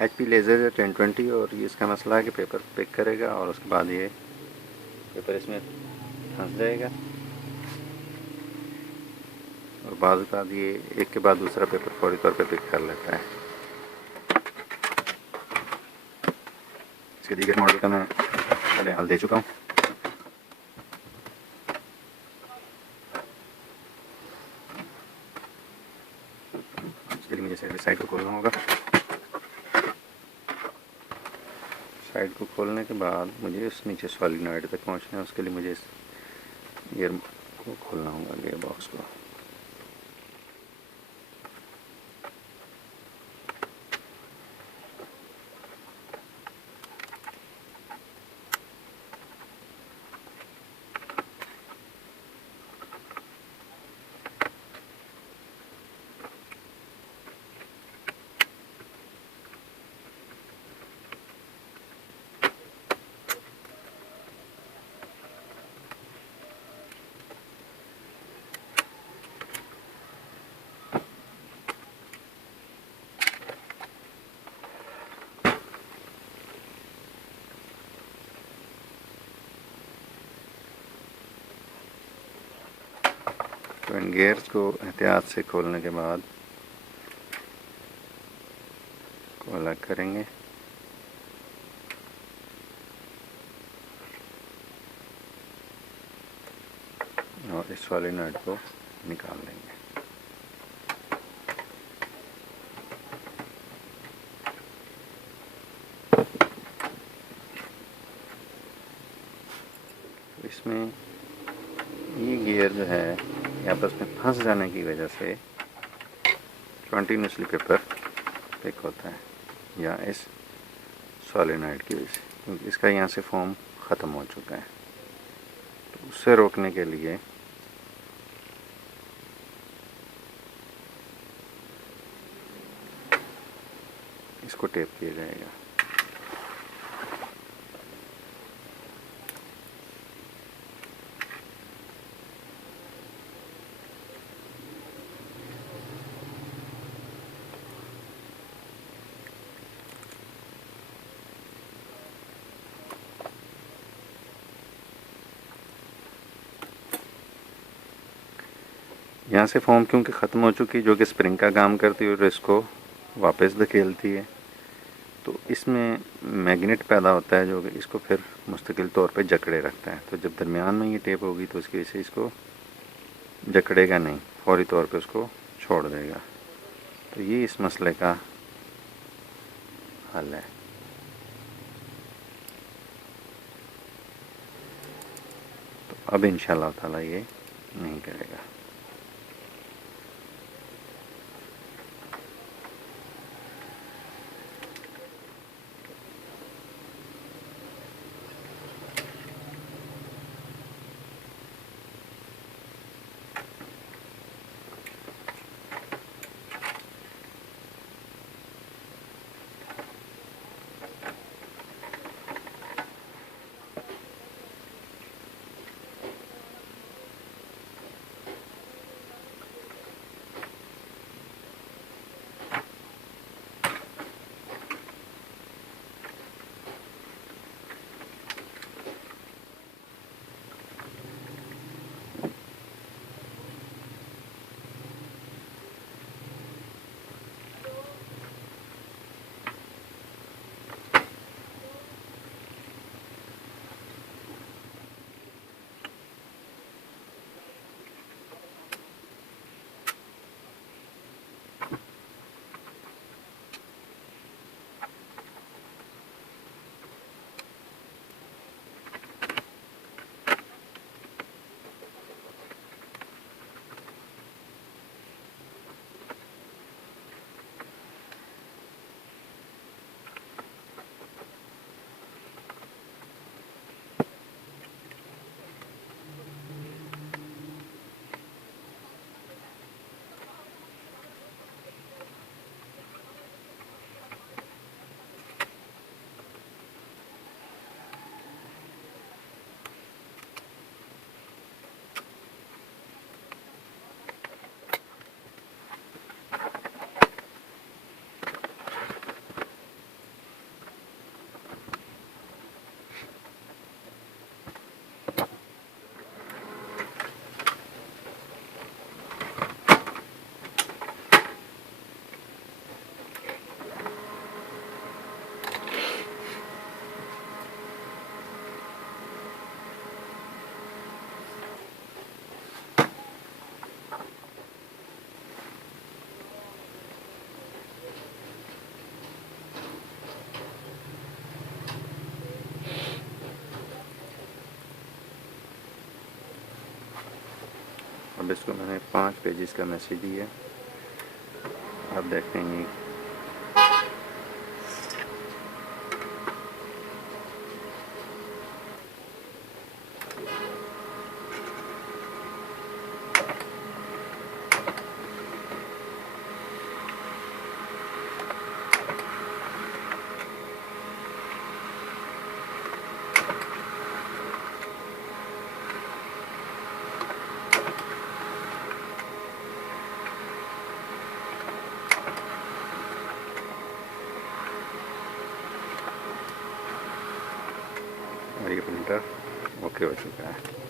HP laser 1020 और ये इसका मसला है कि पेपर पिक करेगा और उसके बाद ये पेपर इसमें फंस जाएगा और बाद ये एक के बाद दूसरा पेपर फौरी तौर पे पिक कर लेता है। इसके दीगर मॉडल का मैं पहले हाल दे चुका हूँ। इसके लिए मुझे साइड को खोलना होगा। साइड को खोलने के बाद मुझे उस नीचे सॉलिनॉइड तक पहुँचना है। उसके लिए मुझे इस गियर को खोलना होगा, गियर बॉक्स को। तो इन गियर्स को एहतियात से खोलने के बाद को अलग करेंगे और इस सॉलिनॉइड को निकाल देंगे। तो इसमें ये गियर जो है ये आपस में फंस जाने की वजह से कंटिन्यूसली पेपर पिक होता है, या इस सॉलिनॉइड की वजह से, क्योंकि इसका यहाँ से फोम ख़त्म हो चुका है। तो उससे रोकने के लिए इसको टेप किया जाएगा। यहाँ से फोम क्योंकि ख़त्म हो चुकी, जो कि स्प्रिंग का काम करती है और इसको वापस धकेलती है, तो इसमें मैग्नेट पैदा होता है जो कि इसको फिर मुस्तकिल तौर पे जकड़े रखता है। तो जब दरमियान में ये टेप होगी तो इसकी वजह से इसको जकड़ेगा नहीं, फौरी तौर पे उसको छोड़ देगा। तो ये इस मसले का हल है। तो अब इंशाअल्लाह ताला ये नहीं करेगा। अब इसको मैंने 5 पेजेस का मैसेज दिया, आप देखेंगे और ये प्रिंटर ओके हो चुका है।